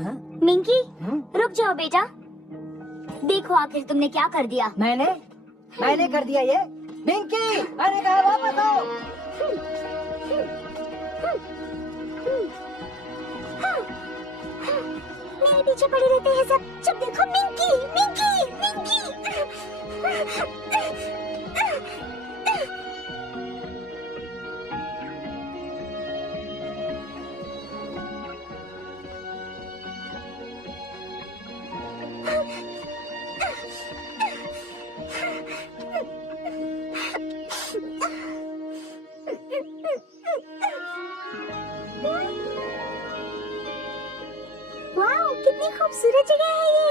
मिंकी, रुक जाओ बेटा। देखो आखिर तुमने क्या कर दिया। मैंने कर दिया ये। मिंकी, मैंने कहा वापस आओ। मेरे पीछे पड़े रहते हैं सब। जब देखो मिंकी मिंकी मिंकी। वाह, कितनी खूबसूरत जगह है ये।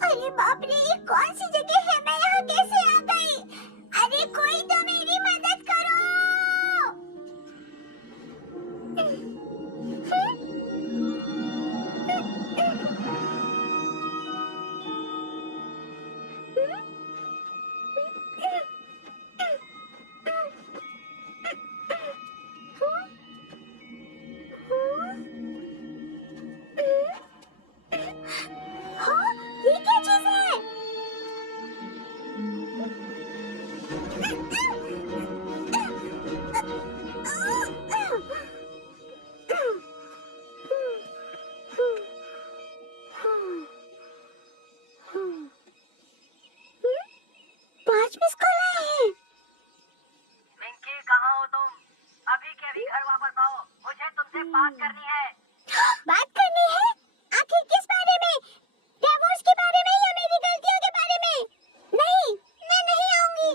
अरे बाप रे, ये कौन सी जगह है? मैं यहाँ कैसे आ गई? अरे कोई तो मेरी मदद करो। हाँ, ये क्या चीज है? पांच मिस कॉल आए हैं। मिंकी, कहाँ हो तुम? अभी के अभी घर वापस आओ, मुझे तुमसे बात करनी है। बात करनी है? आखिर किस बारे में? डिवोर्स के बारे में या मेरी गलतियों के बारे में? नहीं, मैं नहीं आऊंगी।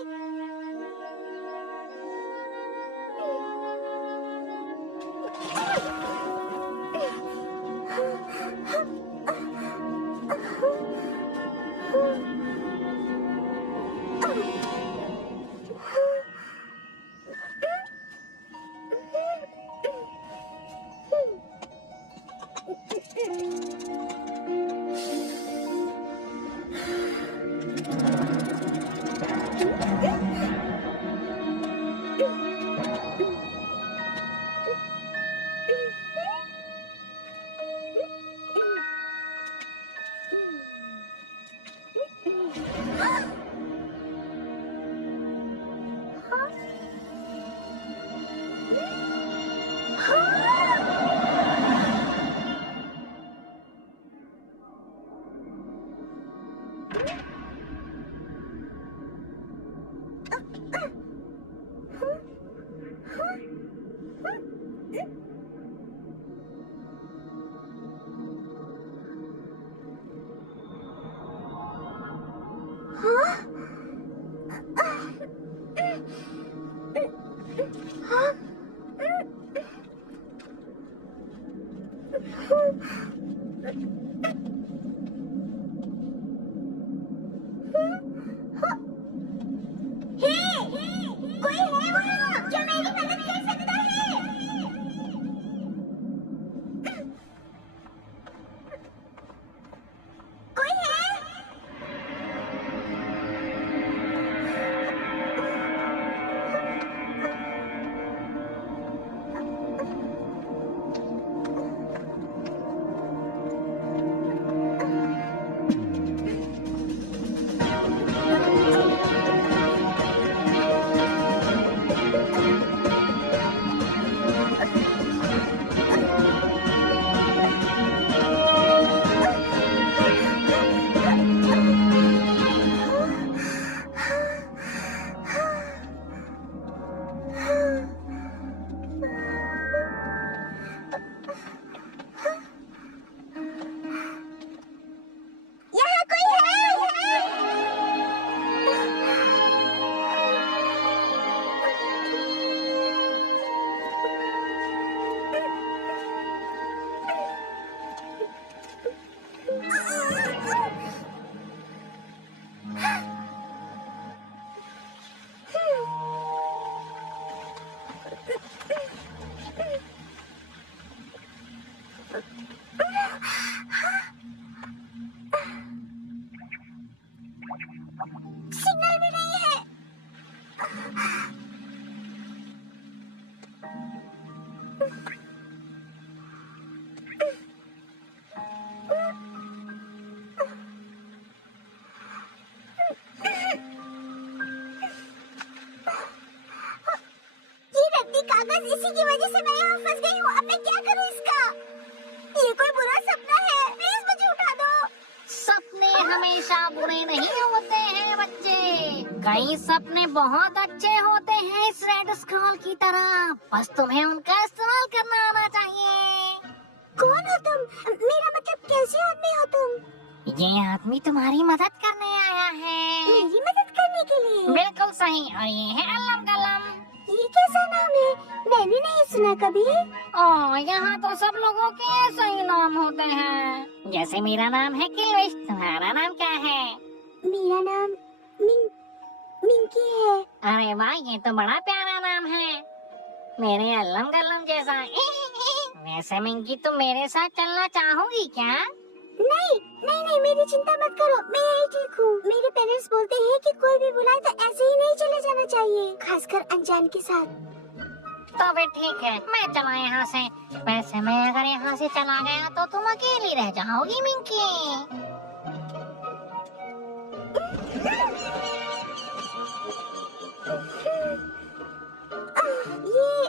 कोई है वहाँ जो मेरी मदद कर सकता है? कोई है? यहाँ कोई है? सिग्नल भी नहीं है। ये रद्दी कागज, इसी की वजह से मैं यहाँ फंस गई हूँ। अब मैं क्या करूँ इसका? ये कोई बुरा सपना है, प्लीज मुझे उठा दो। सपने हमेशा बुरे नहीं होते हैं बच्चे, कई सपने बहुत अच्छे होते हैं इस रेड स्क्रॉल की तरह, बस तुम्हें उनका इस्तेमाल करना आना चाहिए। कौन हो तुम? मेरा मतलब कैसे आदमी हो तुम? ये आदमी तुम्हारी मदद करने आया है। मेरी मदद करने के लिए? बिल्कुल सही, और ये है अल्लम गलम। ये कैसा नाम है? मैंने नहीं सुना कभी। यहाँ तो सब लोगों के ऐसे ही नाम होते हैं। जैसे मेरा नाम है किलविश, तुम्हारा नाम क्या है? मेरा नाम मिंकी है। अरे वाह, ये तो बड़ा प्यारा नाम है, मेरे अल्लम गल्लम जैसा। वैसे मिंकी, तुम मेरे साथ चलना चाहोगी क्या? नहीं नहीं नहीं, मेरी चिंता मत करो, मैं यही ठीक हूँ। मेरे पेरेंट्स बोलते हैं कि कोई भी बुलाए तो ऐसे ही नहीं चले जाना चाहिए, खासकर अनजान के साथ। तो भी ठीक है, मैं चला यहाँ से। वैसे मैं अगर यहाँ से चला गया तो तुम अकेली रह जाओगी मिंकी।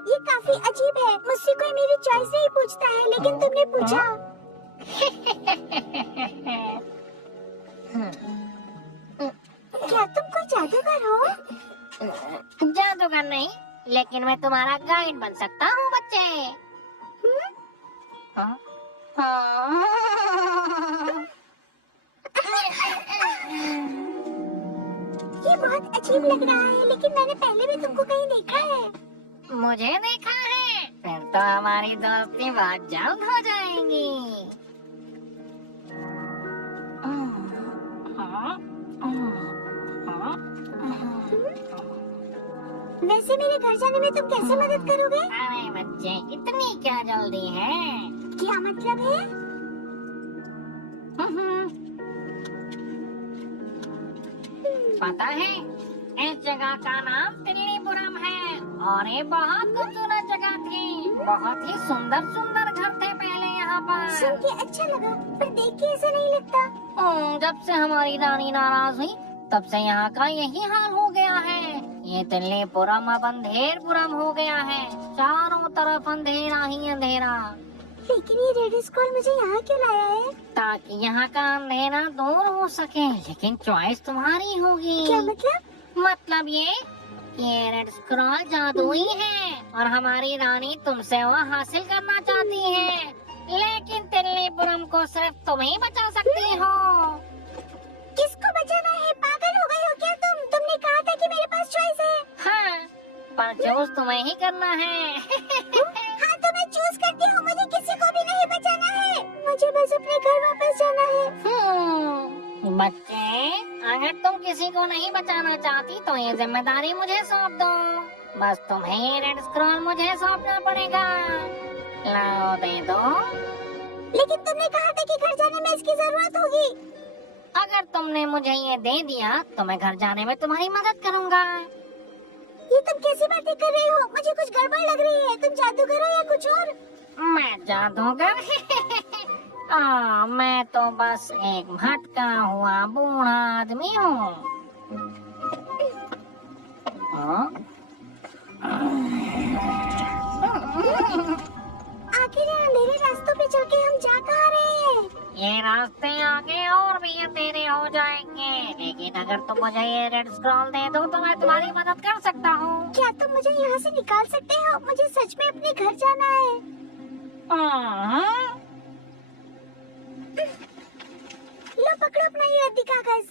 ये काफी अजीब है। मुझसे कोई मेरी चॉइस नहीं पूछता है, लेकिन तुमने पूछा। क्या तुम कोई जादूगर हो? जादूगर नहीं, लेकिन मैं तुम्हारा गाइड बन सकता हूँ बच्चे। हाँ? ये बहुत अजीब लग रहा है, लेकिन मैंने पहले भी तुमको कहीं देखा है। मुझे देखा है? फिर तो हमारी दोस्ती बहुत जल्द हो जाएगी। वैसे मेरे घर जाने में तुम कैसे मदद करोगे? अरे बच्चे, इतनी क्या जल्दी है? क्या मतलब है? पता है, इस जगह का नाम तिल्लीपुरम है, और ये बहुत खूबसूरत जगह थी। बहुत ही सुंदर सुंदर घर थे पहले यहाँ सुन पर। के अच्छा लगा, पर देख के ऐसा नहीं लगता। जब से हमारी रानी नाराज हुई, तब से यहाँ का यही हाल हो गया है। ये तिल्लीपुरम अब अंधेरपुरम हो गया है, चारों तरफ अंधेरा ही अंधेरा। लेकिन ये रेड स्क्रॉल मुझे यहाँ क्यों लाया है? ताकि यहाँ का अंधेरा दूर हो सके, लेकिन चॉइस तुम्हारी होगी। क्या मतलब? मतलब ये रेड स्क्रॉल जादुई है, और हमारी रानी तुमसे वो हासिल करना चाहती है, लेकिन तिल्लीपुरम को सिर्फ तुम ही बचा सकती हो। किसको बचाना है? पागल हो गई हो क्या तुम? तुमने कहा था कि मेरे पास चॉइस है। हाँ, पर चूज तुम्हें ही करना है। हाँ तो मैं चूज करती हूँ, मुझे किसी को भी नहीं बचाना है, मुझे बस अपने घर वापस जाना है। बच्चे, अगर तुम किसी को नहीं बचाना चाहती तो ये जिम्मेदारी मुझे सौंप दो। बस तुम्हें ये रेड स्क्रॉल मुझे सौंपना पड़ेगा। लाओ दे दो। लेकिन तुमने कहा था कि घर जाने में इसकी जरूरत होगी। अगर तुमने मुझे ये दे दिया तो मैं घर जाने में तुम्हारी मदद करूँगा। ये तुम कैसी बातें कर रहे हो? मुझे कुछ गड़बड़ लग रही है। तुम जादूगर हो या कुछ और? मैं जादूगर? मैं तो बस एक भटका हुआ बूढ़ा आदमी हूँ। आखिर अंधेरे रास्तों पे चल के हम जा कहाँ रहे हैं? ये रास्ते आगे और भी अंधेरे हो जाएंगे, लेकिन अगर तुम मुझे ये रेड स्क्रॉल दे दो तो मैं तुम्हारी मदद कर सकता हूँ। क्या तुम मुझे यहाँ से निकाल सकते हो? मुझे सच में अपने घर जाना है। लो पकड़ो अपना ये रद्दी कागज।